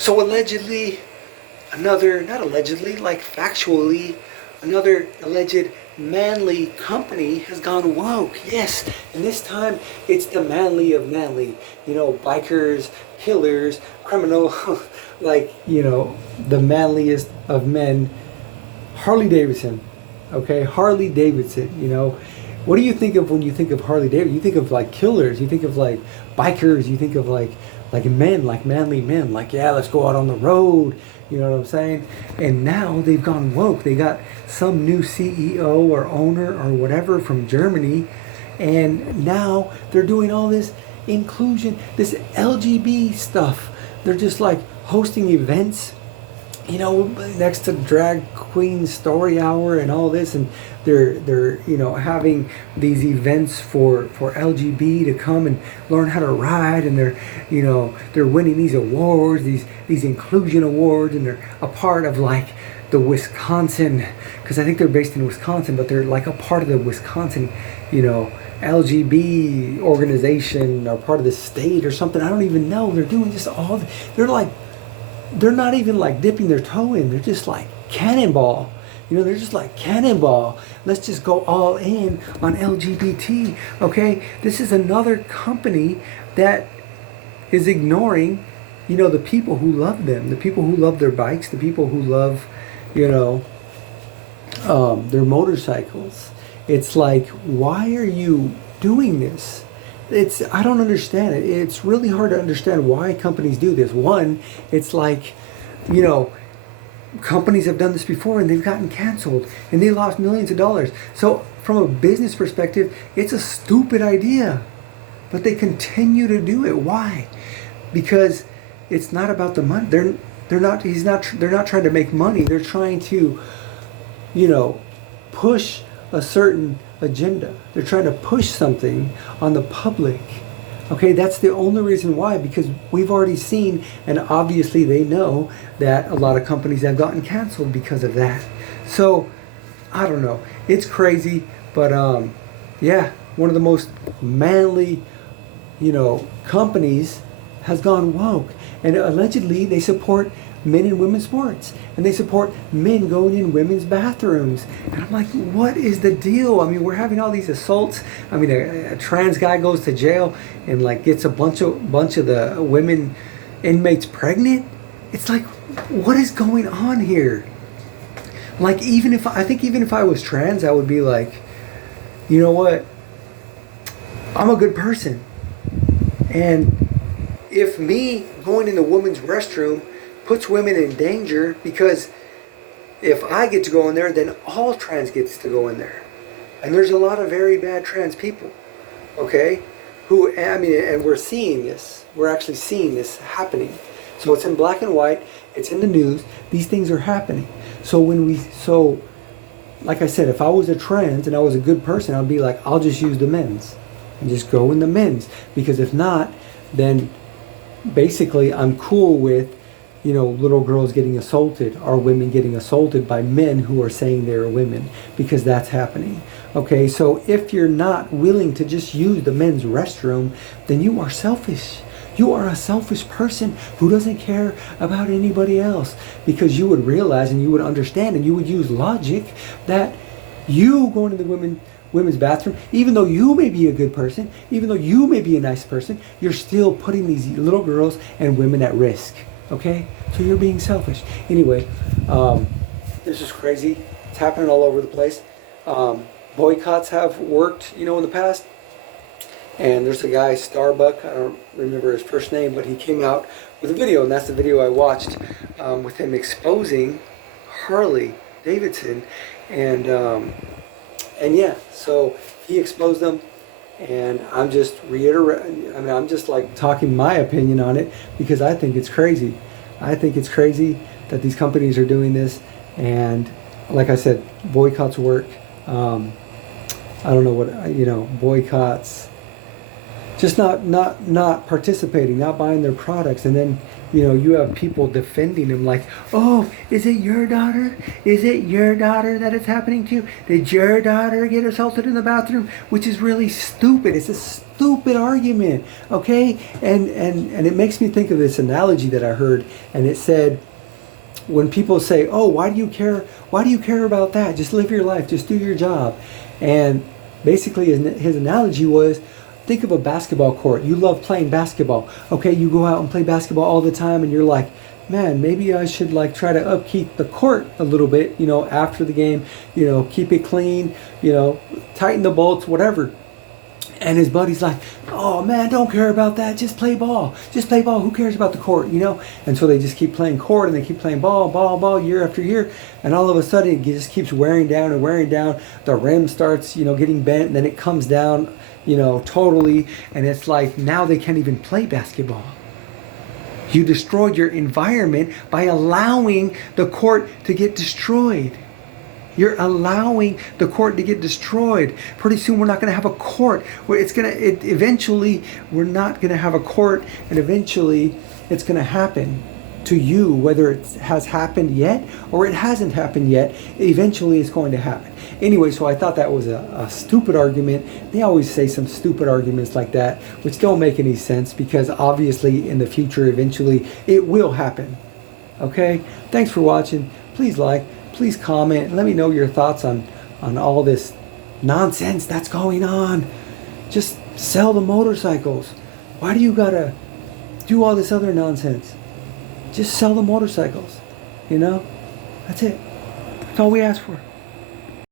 So allegedly, another, not allegedly, like factually, another alleged manly company has gone woke. Yes, and this time it's the manly of manly. You know, bikers, killers, criminal, like, you know, the manliest of men. Harley Davidson. Okay, Harley Davidson, you know. What do you think of when you think of Harley Davidson? You think of like killers, you think of like bikers, you think of like men, like manly men, like, yeah, let's go out on the road, you know what I'm saying? And now they've gone woke. They got some new CEO or owner or whatever from Germany, and now they're doing all this inclusion, this LGB stuff. They're just like hosting events, you know, next to drag queen story hour and all this, and they're you know, having these events for LGB to come and learn how to ride, and they're, you know, they're winning these awards, these inclusion awards, and they're a part of like the Wisconsin, because I think they're based in Wisconsin, but they're like a part of the Wisconsin, you know, LGB organization, or part of the state or something. I don't even know. They're doing just all, they're like, they're not even like dipping their toe in. They're just like Cannonball. You know, they're just like Cannonball. Let's just go all in on LGBT. Okay, this is another company that is ignoring, you know, the people who love them, the people who love their bikes, the people who love, you know, their motorcycles. It's like, why are you doing this? I don't understand it. It's really hard to understand why companies do this. One, it's like, you know, companies have done this before and they've gotten canceled and they lost millions of dollars. So from a business perspective, it's a stupid idea, but they continue to do it. Why? Because it's not about the money. They're not trying to make money. They're trying to, you know, push a certain agenda. They're trying to push something on the public. Okay, that's the only reason why, because we've already seen, and obviously they know that a lot of companies have gotten canceled because of that. So, I don't know. It's crazy, but yeah, one of the most manly, you know, companies has gone woke, and allegedly they support men in women's sports, and they support men going in women's bathrooms. And I'm like, what is the deal? I mean, we're having all these assaults. I mean, a trans guy goes to jail and like gets a bunch of the women inmates pregnant. It's like, what is going on here? Like, even if I was trans, I would be like, you know what? I'm a good person, and if me going in the women's restroom puts women in danger, because if I get to go in there, then all trans gets to go in there. And there's a lot of very bad trans people, okay? Who, I mean, and we're seeing this. We're actually seeing this happening. So it's in black and white. It's in the news. These things are happening. So like I said, if I was a trans and I was a good person, I'd be like, I'll just use the men's and just go in the men's. Because if not, then basically I'm cool with, you know, little girls getting assaulted or women getting assaulted by men who are saying they're women, because that's happening. Okay, so if you're not willing to just use the men's restroom, then you are selfish. You are a selfish person who doesn't care about anybody else, because you would realize and you would understand and you would use logic that you going to the women's bathroom, even though you may be a good person, even though you may be a nice person, you're still putting these little girls and women at risk. Okay, so you're being selfish. Anyway, this is crazy. It's happening all over the place. Boycotts have worked, you know, in the past. And there's a guy, Starbuck, I don't remember his first name, but he came out with a video, and that's the video I watched, with him exposing Harley Davidson, and yeah, so he exposed them. And I'm just I'm just like talking my opinion on it, because I think it's crazy. I think it's crazy that these companies are doing this. And like I said, boycotts work. I don't know what, you know, boycotts, just not participating, not buying their products, and then you have people defending him like, oh, is it your daughter? Is it your daughter that it's happening to? Did your daughter get assaulted in the bathroom? Which is really stupid. It's a stupid argument, okay? And it makes me think of this analogy that I heard, and it said, when people say, oh, why do you care? Why do you care about that? Just live your life. Just do your job. And basically his analogy was, think of a basketball court. You love playing basketball. Okay, you go out and play basketball all the time, and you're like, man, maybe I should like try to upkeep the court a little bit, after the game, keep it clean, tighten the bolts, whatever. And his buddy's like, oh man, don't care about that. Just play ball. Just play ball. Who cares about the court, And so they just keep playing court, and they keep playing ball, year after year. And all of a sudden, it just keeps wearing down and wearing down. The rim starts, getting bent, and then it comes down, totally. And it's like, now they can't even play basketball. You destroyed your environment by allowing the court to get destroyed. You're allowing the court to get destroyed. Pretty soon we're not going to have a court. Eventually we're not going to have a court, and eventually it's going to happen to you, whether it has happened yet or it hasn't happened yet. Eventually it's going to happen. Anyway, so I thought that was a stupid argument. They always say some stupid arguments like that, which don't make any sense, because obviously in the future, eventually it will happen. Okay? Thanks for watching. Please like. Please comment and let me know your thoughts on all this nonsense that's going on. Just sell the motorcycles. Why do you gotta do all this other nonsense? Just sell the motorcycles. That's it. That's all we ask for.